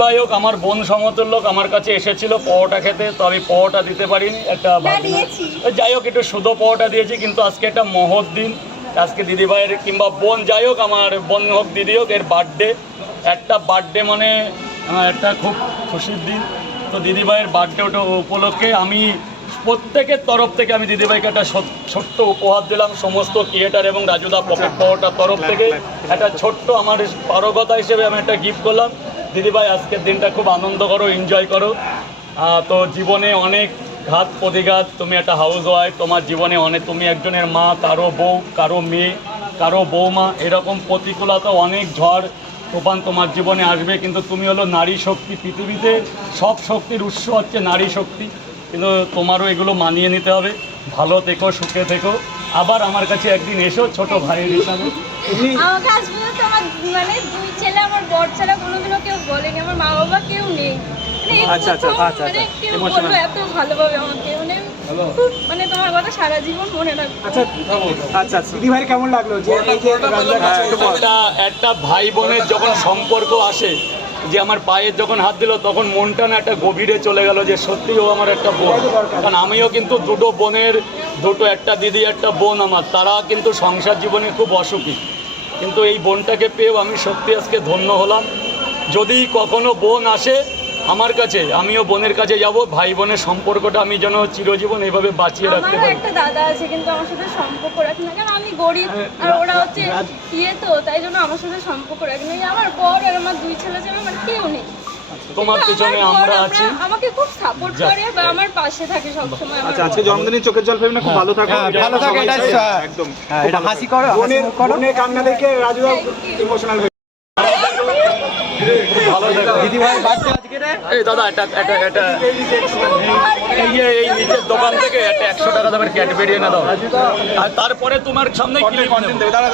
ভাই হোক আমার বোন সমতুল্য আমার কাছে এসেছিল পরোটা খেতে, তো আমি পরোটা দিতে পারিনি, একটা যাই হোক একটু শুধু পরোটা দিয়েছি। কিন্তু আজকে একটা মহৎ দিন, আজকে দিদিভাইয়ের কিংবা বোন যাই হোক, আমার বোন হোক দিদি হোক, এর বার্থডে। একটা বার্থডে মানে একটা খুব খুশির দিন। তো দিদিভাইয়ের বার্থডে ওটা উপলক্ষে আমি প্রত্যেকের তরফ থেকে আমি দিদিভাইকে একটা ছোট্ট উপহার দিলাম, সমস্ত ক্রিয়েটার এবং রাজুদা পকেট পাওয়াটার তরফ থেকে একটা ছোট্ট আমার পারগতা হিসেবে আমি একটা গিফট করলাম। দিদিভাই আজকের দিনটা খুব আনন্দ করো, এনজয় করো। তো জীবনে অনেক ঘাত প্রতিঘাত, তুমি একটা হাউস ওয়াইফ, তোমার জীবনে অনেক, তুমি একজনের মা, কারো বউ, কারো মেয়ে, কারো বৌমা, এরকম প্রতিকূলতা অনেক ঝড় তুফান তোমার জীবনে আসবে, কিন্তু তুমি হলো নারী শক্তি। পৃথিবীতে সব শক্তির উৎস হচ্ছে নারী শক্তি, কিন্তু তোমারও এগুলো মানিয়ে নিতে হবে। ভালো থেকো, সুখে থেকো, আবার আমার কাছে একদিন এসো ছোট ভাইয়ের হিসাবে। আমাকে আজ পর্যন্ত আমার মানে দুই ছেলে, আমার বর ছাড়া কোনোদিনও কেউ বলেনি, আমার মা বাবা কেউ নেই। এত ভালোভাবে আমাকে মানে তোমার কথা সারা জীবন মনে রাখবো। আচ্ছা দিদিভাই কেমন লাগলো যে একটা ভাই বোনের যখন সম্পর্ক আসে, যে আমার পায়ের যখন হাত দিল তখন মনটা না একটা গভীরে চলে গেল, যে সত্যি ও আমার একটা বোন। কারণ আমিও কিন্তু দুটো বোনের, একটা দিদি একটা বোন আমার, তারা কিন্তু সংসার জীবনে খুব অসুখী, কিন্তু এই বোনটাকে পেয়েও আমি সত্যি আজকে ধন্য হলাম। যদি কখনো বোন আসে আমার কাছে, আমিও বোনের কাছে যাব, ভাই বোনের সম্পর্কটা আমি যেন চিরজীবন এইভাবে বাঁচিয়ে রাখতে পারি। একটা দাদা আছে কিন্তু আমার সাথে সম্পর্ক রাখে না, কারণ আমি গরিব আর ওরা হচ্ছে তো তাই জন্য আমার সাথে সম্পর্ক রাখে না। আমার বর আর আমার দুই ছেলে ছেলে আমার কেউ নেই, তোমার পিছনে আমরা আছি, আমাকে খুব সাপোর্ট করে বা আমার পাশে থাকে সবসময়। আচ্ছা আজকে জন্মদিনে চোখের জল ফেলবে না, খুব ভালো থাকো, ভালো থাকো, একদম এটা হাসি করো, বোনের কান্না দেখে রাজু ইমোশনাল হয়ে ভালো থাকো। দিদিভাই বার্থডে আজকে রে। এই দাদা এই নিচের দোকান থেকে একটা 100 টাকা দামের ক্যাডবেরি এনে দাও, আর তারপরে তোমার সামনে ক্লিপ নেব। দাঁড়া